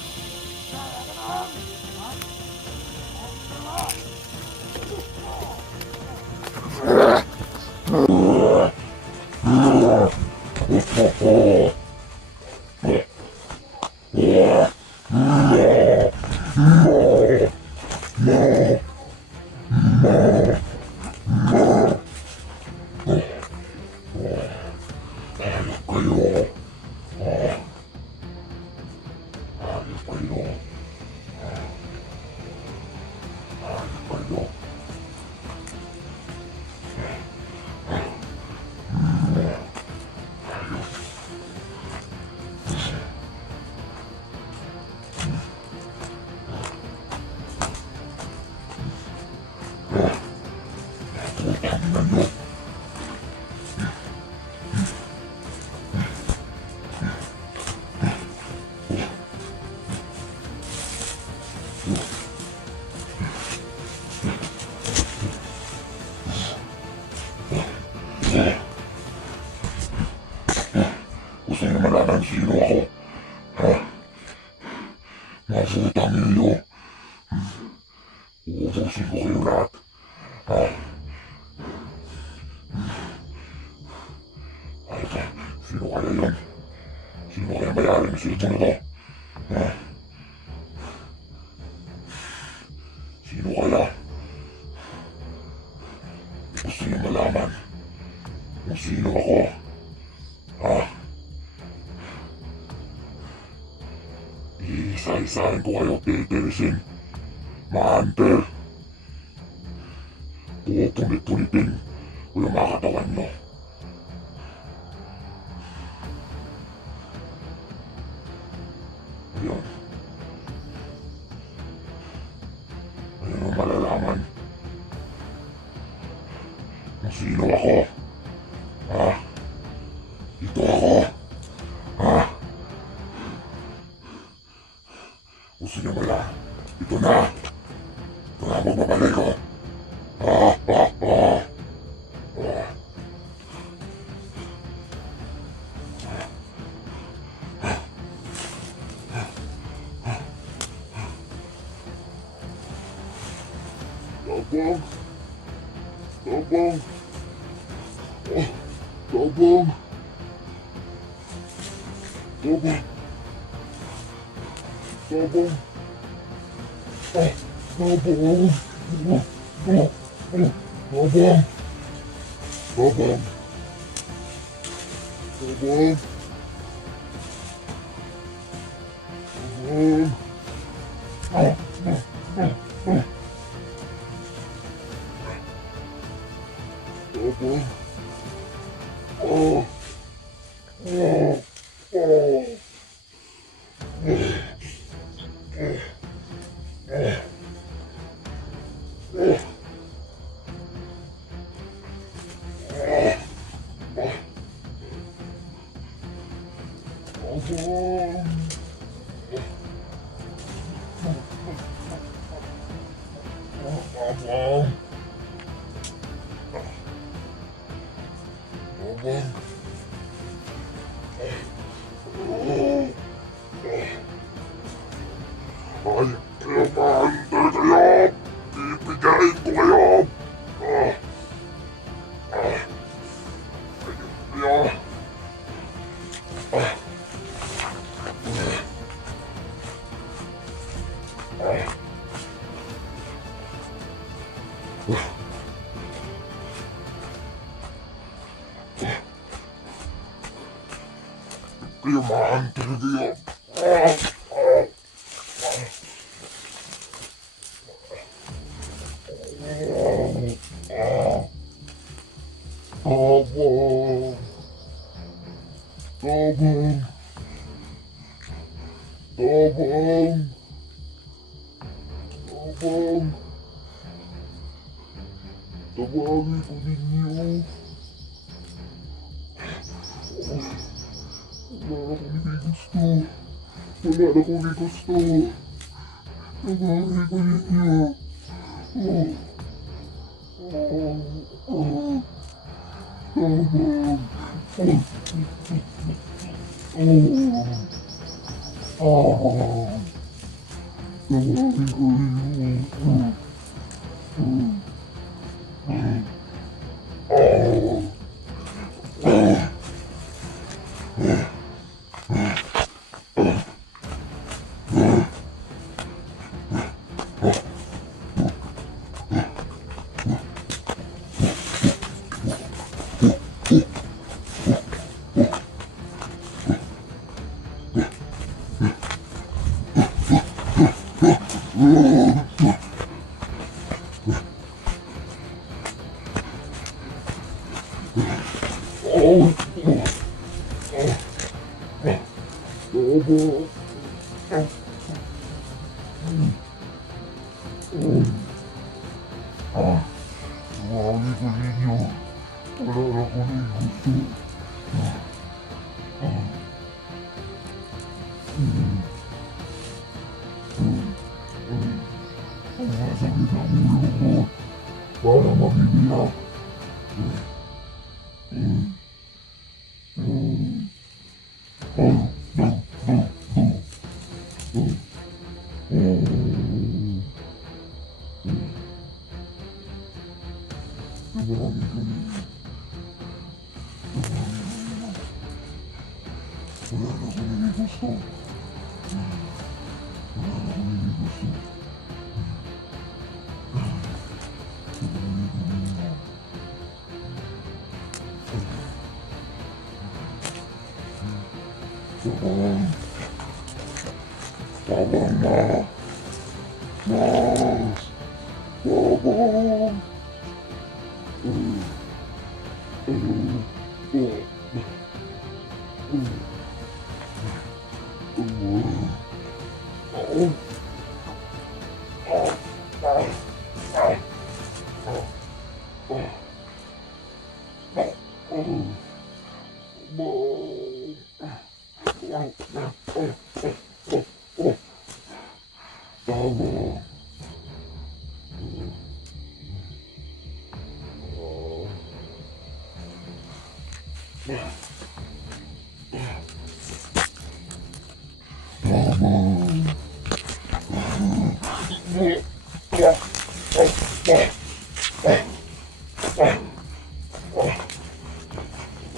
Gusto niyo malaman sino ako? Ha? Maputang ninyo. Uubusin ko kayo lahat. Ha? Halika, sino kaya yun? Sino kaya mayari ng silbo na to? Ha? Sino kaya? Gusto niyo malaman kung sino ako? Ha? Iisa-isahin ko kayo titirisin. Ma-hunter. Pupunit-punitin ko yung mga katawan nyo. Ayun. Ayun ang malalaman kung sino ako. Ha? Ito ako. Ha? Gusto niyo wala? Ito na. Ito na magbabalik ko. Tabang. Tabang. Tabang. Tabang. Tabang. Tabang. Tabang. Tabang. Tabang. Tabang. Ay, kailangan kayo! Ipigain ko kayo! Kayo! Kayo maantay kayo! Tabang! Tabang! Tabang! Tabang! Tabangin ko ninyo! Wala na kung may gusto! Wala na kung may gusto! Tabangin ko ninyo! Para mabibiyak. Tabang na. Mas. Tabang.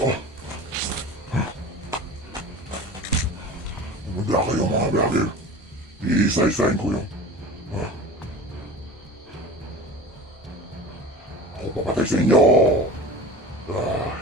Oh. Handa kayo mga vlogger. Iisa-isahin ko yun. Ha? Ako papatay sa inyo! Ah.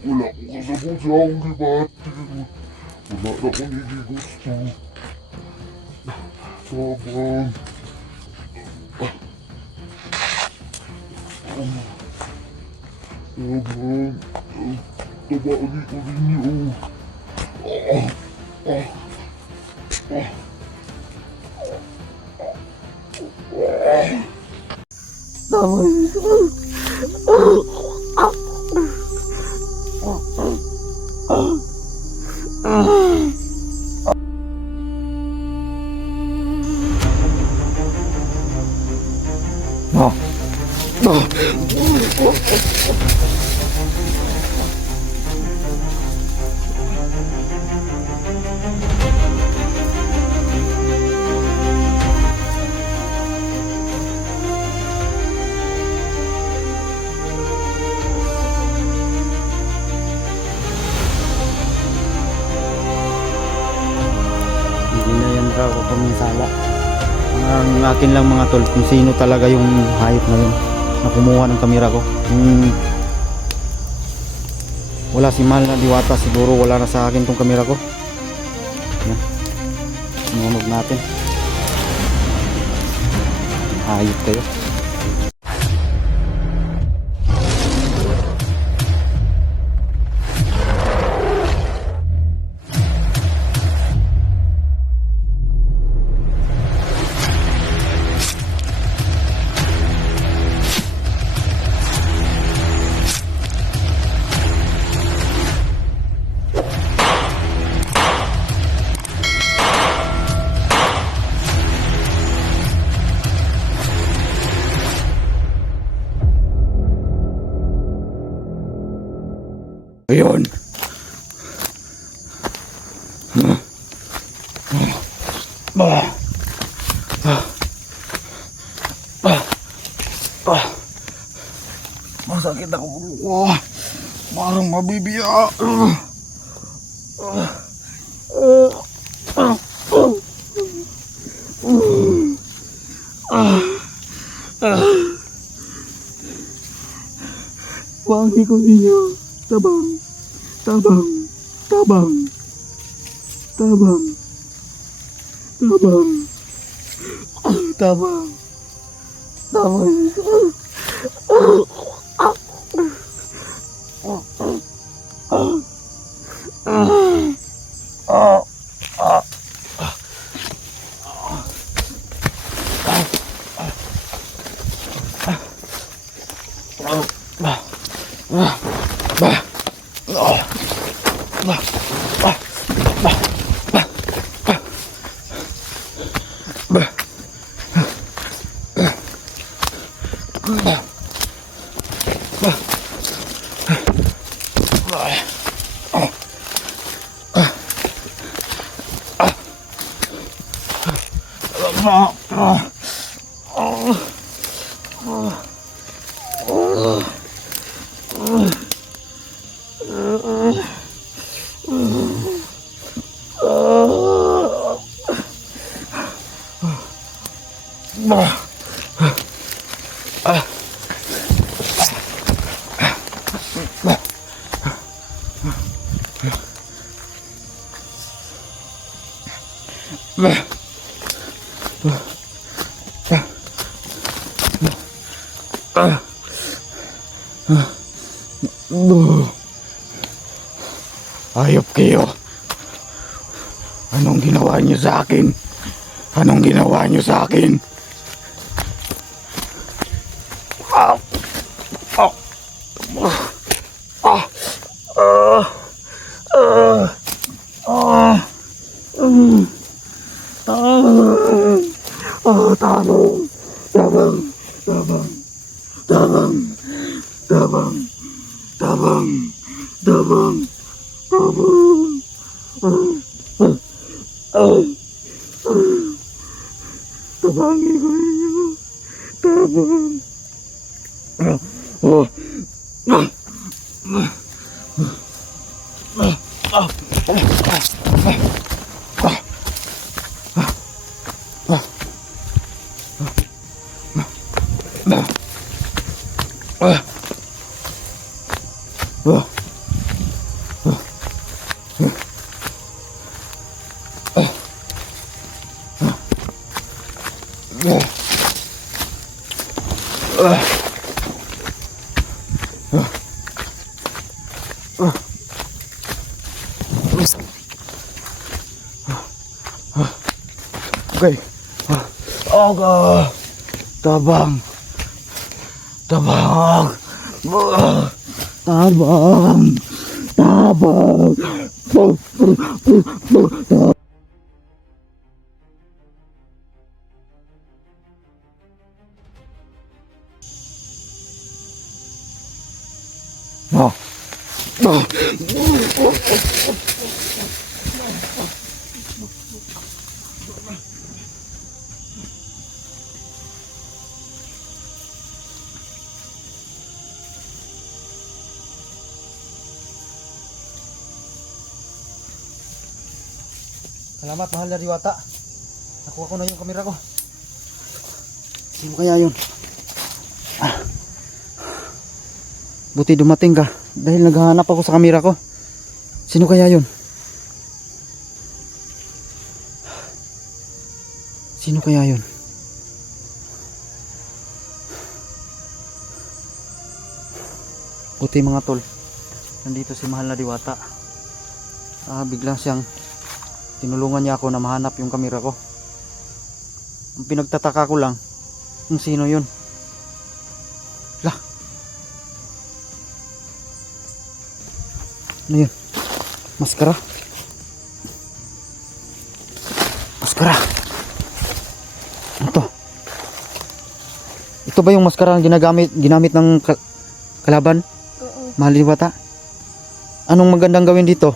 Wala ko kasabot sa akong gibati. Wala na akong nagigusto. Sabang. Sabang. Tabaan ko rin niyo. Tama yun. Hindi na yan raw ako paminsala. Ang akin lang mga tol, kung sino talaga yung hayop na yun na kumuha ng kamera ko. Wala si Mahal na Diwata, siguro wala na sa akin tong kamera ko. Yan. Sinunog natin. Hayop kayo. Ayun. Masakit ako. Parang mabibiya. Wangi ko niyo. Tabang. Tabang. Tabang. Tabang. Tabang. Tabang. Tabang. Ayop kayo. Anong ginawa niyo sa akin? Anong ginawa niyo sa akin? Ah! Ah! Ah! Ah! Ah! Ah! Tabang! Tabang! Tabang! Tabang! Tabang! Tabang! Tabang! Tabang! Tabangin ko ninyo. Tabang! Okay. Aga. Tabang. Tabang. Tabang. Tabang. Oh. Salamat, mahal na Diwata. Nakuha ko na yung kamera ko. Sino kaya yun? Buti dumating ka. Dahil naghahanap ako sa kamera ko. Sino kaya yun? Sino kaya yun? Buti mga tol. Nandito si mahal na Diwata. Bigla siyang tinulungan niya ako na mahanap yung kamera ko. Ang pinagtataka ko lang kung sino yun. Lah. Ano yun? Maskara? Maskara. Ano to? Ito ba yung maskara ang ginamit ng kalaban? Oo. Mahal na Diwata? Anong magandang gawin dito?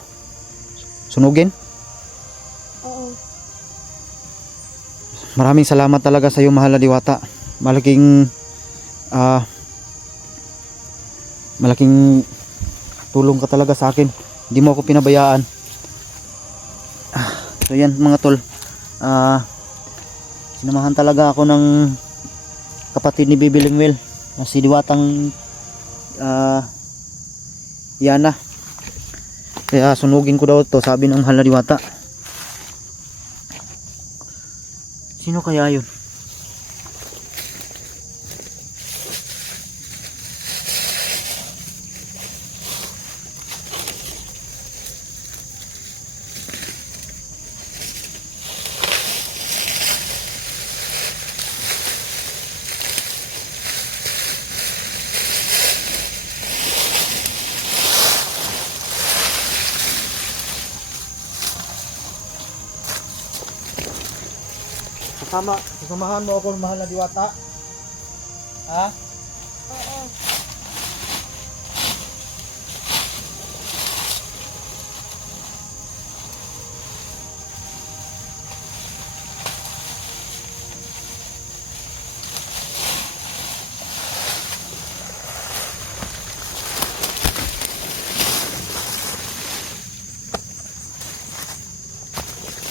Sunugin? Oo. Maraming salamat talaga sa iyo, mahal na Diwata. Malaking tulong ka talaga sa akin. Hindi mo ako pinabayaan. So yan mga tol. Sinamahan talaga ako ng kapatid ni Bibi Lingwel na si Diwatang Yana. Kaya sunugin ko daw to, sabi ng mahal na Diwata. Sino kaya yun? Sasamahan mo ako, mahal na Diwata. Ha? Oo.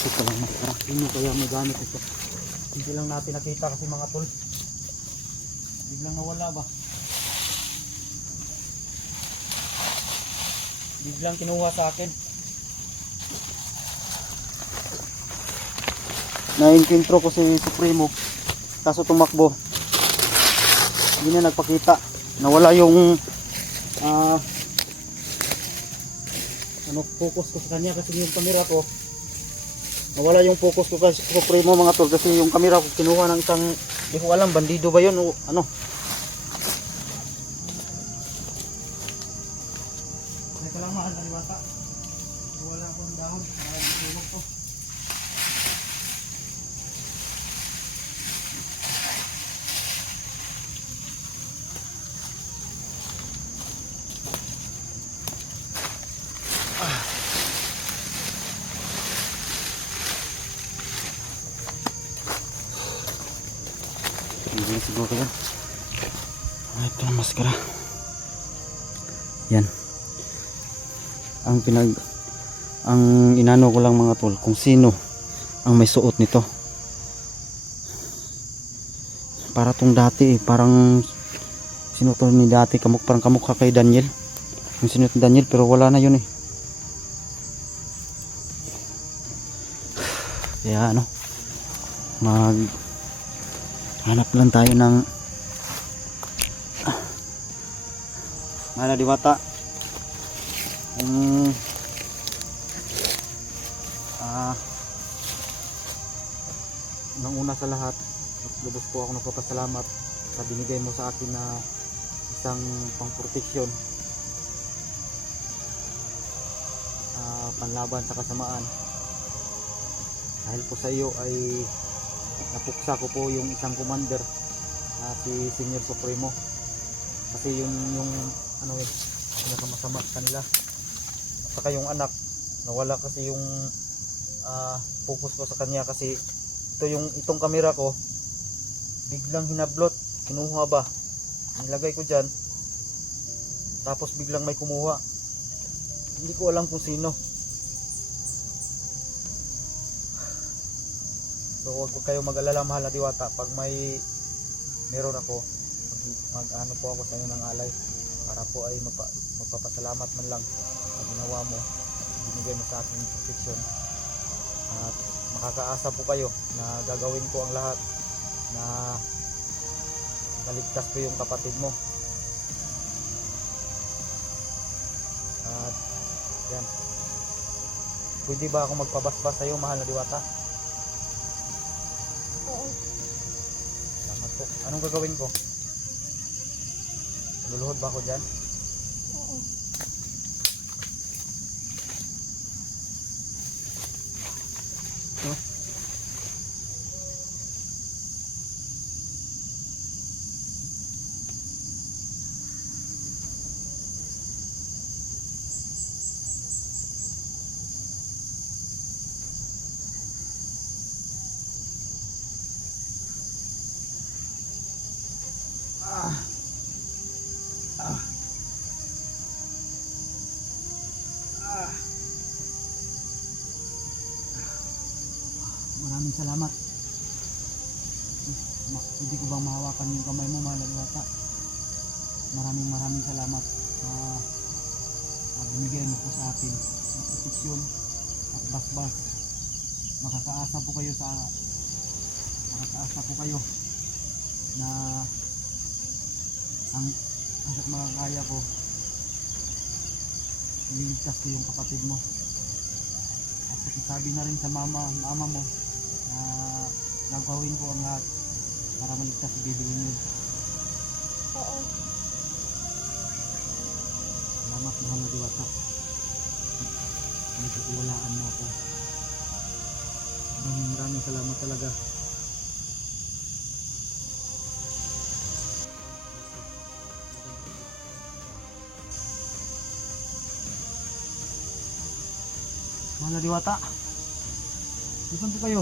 Ito lang maskara. Sino kaya may gamit ito? Hindi lang natin nakita kasi mga tol. Biglang nawala ba? biglang kinuha sa akin. Na-encontro ko si Supremo, kaso tumakbo. Hindi na nagpakita. Nawala yung focus ko sa kanya kasi yung camera ko. Nawala yung focus ko kasi Supremo mga tol kasi yung camera ko kinuha ng isang, di ko alam bandido ba yun o ano. Teka lang mahal na bata. Wala akong dahon para matulog ko. Hindi siguro ka yan. Ito ang maskara. Yan. Ang inano ko lang mga tol kung sino ang may suot nito. Para tong dati parang sino to ni dati parang kamukha kay Daniel. Yung sino ni Daniel pero wala na yun eh. Kaya ano hanap lang tayo ng mana diwata nang una sa lahat lubos po ako nagpapasalamat sa binigay mo sa akin na isang pangproteksyon panlaban sa kasamaan. Dahil po sa iyo ay napuksa ko po yung isang commander si Senior Supremo kasi yung ano pinakamasama sa kanila at saka yung anak nawala kasi yung focus ko sa kanya kasi itong camera ko biglang hinablot, kinuha ba nilagay ko dyan tapos biglang may kumuha, hindi ko alam kung sino. So huwag kayo mag-alala mahal na diwata pag meron ako mag-ano po ako sa inyo ng alay para po ay magpapasalamat man lang sa ginawa mo, binigay mo sa akin protection at makakaasa po kayo na gagawin ko ang lahat na maligtas ko yung kapatid mo. At yan, pwede ba ako magpabasbas sa iyo mahal na diwata? Oo. Salamat po. Anong gagawin ko? Luluhod ba ako dyan? Oo. No? Maraming salamat. Hindi ko bang mahawakan yung kamay mo mahal na diwata? Maraming salamat sa binigay mo po sa akin na proteksyon at basbas. Makakaasa po kayo na ang hanggat makakaya ko ililigtas ko yung kapatid mo. At sabi na rin sa mama mo na gagawin ko ang lahat para maligtas si Baby Linwood. Oo. Salamat mahal na diwata. Nagkatiwalaan mo ako. Maraming salamat talaga. Mahal na diwata. Saan po kayo?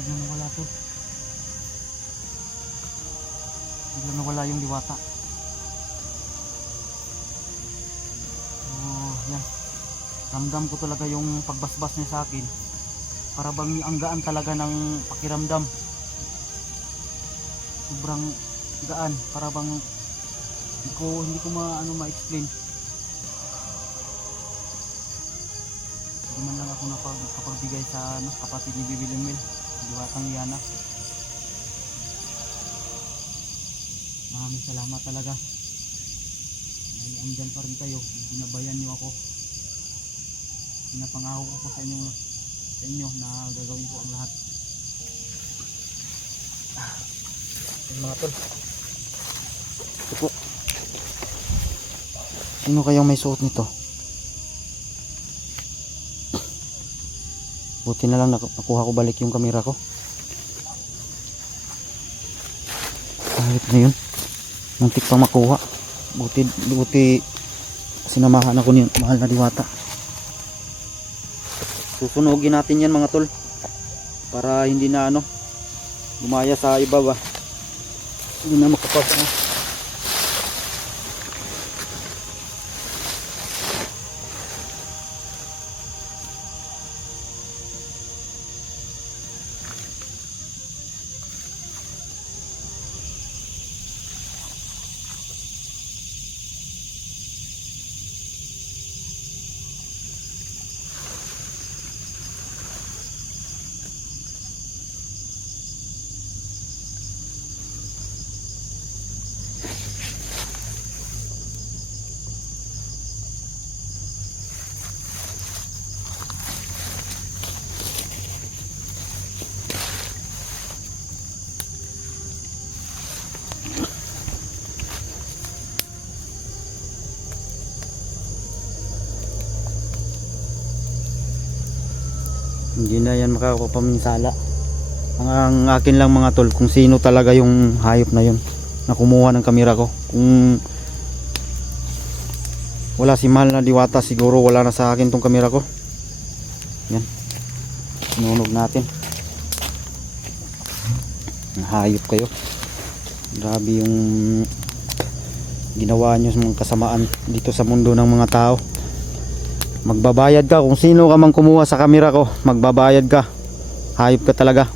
Biglang nawala to. Biglang nawala yung diwata. Oh, yan. Ramdam ko talaga yung pagbasbas niya sa akin. Para bang ang gaan talaga ng pakiramdam. Sobrang gaan. Para bang Hindi ko ma-explain. Hindi man lang ako nakapagbigay sa kapatid ni Bibi Lemuel, Diwatang Yana. Maraming salamat talaga. Dahil andyan pa rin kayo, binabayan niyo ako. Pinapangako ko sa inyo na gagawin ko ang lahat. Mga tol. Ito po. Sino kayang may suot nito? Buti na lang nakuha ko balik yung kamera ko. Kahit na yun. Muntik pang makuha. Buti sinamahan ako ni mahal na Diwata. Susunugin natin yan mga tol. Para hindi na lumaya sa iba ba. Hindi na makapasa. Hindi na yan makakapaminsala. Ang akin lang mga tol, kung sino talaga yung hayop na yun na kumuha ng kamera ko. Kung wala si mahal na Diwata, siguro wala na sa akin tong kamera ko. Yan, sinunog natin. Hayop kayo. Grabe yung ginawa nyo sa mga kasamaan dito sa mundo ng mga tao. Magbabayad ka kung sino ka mang kumuha sa kamera ko. Magbabayad ka. Hayop ka talaga.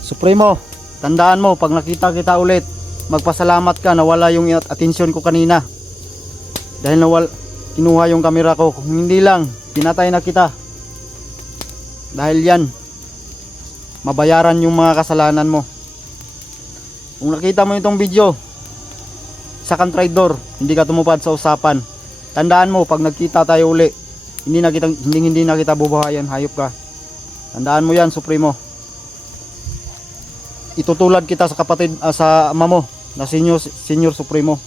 Supremo, tandaan mo pag nakita kita ulit, magpasalamat ka na wala yung atensyon ko kanina. Dahil kinuha yung kamera ko. Kung hindi lang, pinatay na kita. Dahil yan, mabayaran yung mga kasalanan mo. Kung nakita mo itong video, isa kang traidor, hindi ka tumupad sa usapan. Tandaan mo, pag nagkita tayo uli, hindi na kita bubuhayan, hayop ka. Tandaan mo yan, Supremo. Itutulad kita sa kapatid, sa ama mo, na Senior Supremo.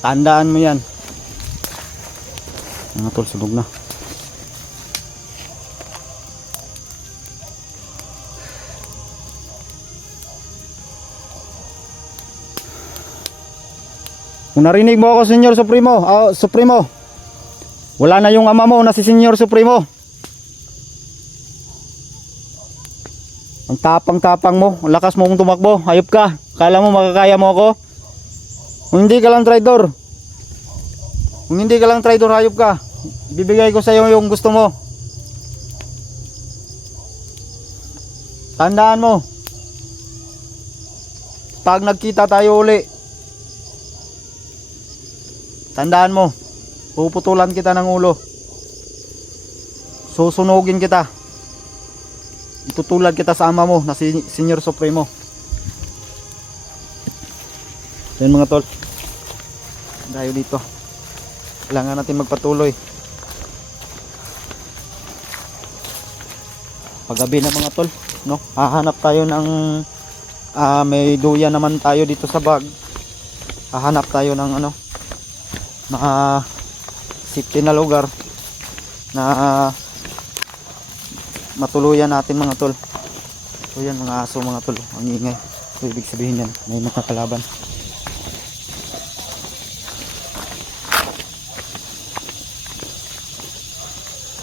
Tandaan mo yan. Mga tol, sunog na. Kung narinig mo ako, Senior Supremo, Supremo, wala na yung ama mo na si Senior Supremo. Ang tapang-tapang mo, ang lakas mo kung tumakbo, hayop ka. Kala mo makakaya mo ako? Kung hindi ka lang traidor, hayop ka. Bibigay ko sa iyo yung gusto mo. Tandaan mo, pag nagkita tayo uli, tandaan mo, puputulan kita ng ulo. Susunugin kita. Itutulad kita sa ama mo na si Senior Supremo. Yan mga tol. Tayo dito. Kailangan natin magpatuloy. Paggabi na mga tol, no? Hahanap tayo ng may duyan naman tayo dito sa bag. Hahanap tayo ng safety na lugar na matuluyan natin mga tol. So yan, mga aso mga tol, ang ingay. So ibig sabihin yan, may nakakalaban.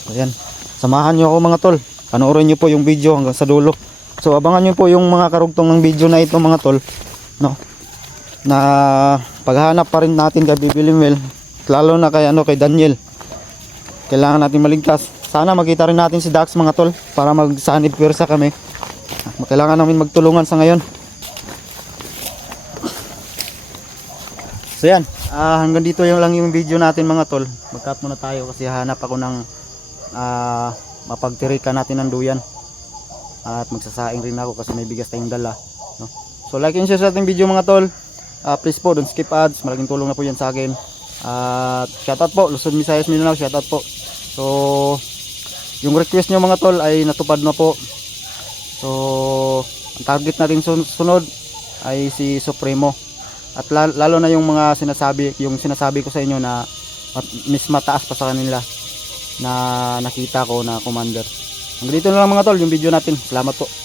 So yan, samahan nyo ako mga tol. Panoorin nyo po yung video hanggang sa dulo. So abangan nyo po yung mga karugtong ng video na ito mga tol, no? Na paghahanap pa rin natin kay Bibi Lemuel, lalo na kay kay Daniel. Kailangan natin maligtas sana makita rin natin si Dax mga tol para magsanib pwersa kami. Kailangan namin magtulungan sa ngayon. So yan, hanggang dito yung lang yung video natin mga tol. Mag-cut muna tayo kasi hanap ako ng mapagtirika natin ng duyan. At magsasaing rin ako kasi may bigas tayong dala, no? So like and share sa ating video mga tol. Please po, don't skip ads. Malaking tulong na po yan sa akin. At shoutout po, Luzon, Visayas, Mindanao, shoutout po. So yung request nyo mga tol ay natupad na po. So ang target natin sunod ay si Supremo. At lalo na yung mga sinasabi ko sa inyo na mas mataas pa sa kanila na nakita ko na commander. Hanggang dito na lang mga tol yung video natin. Salamat po.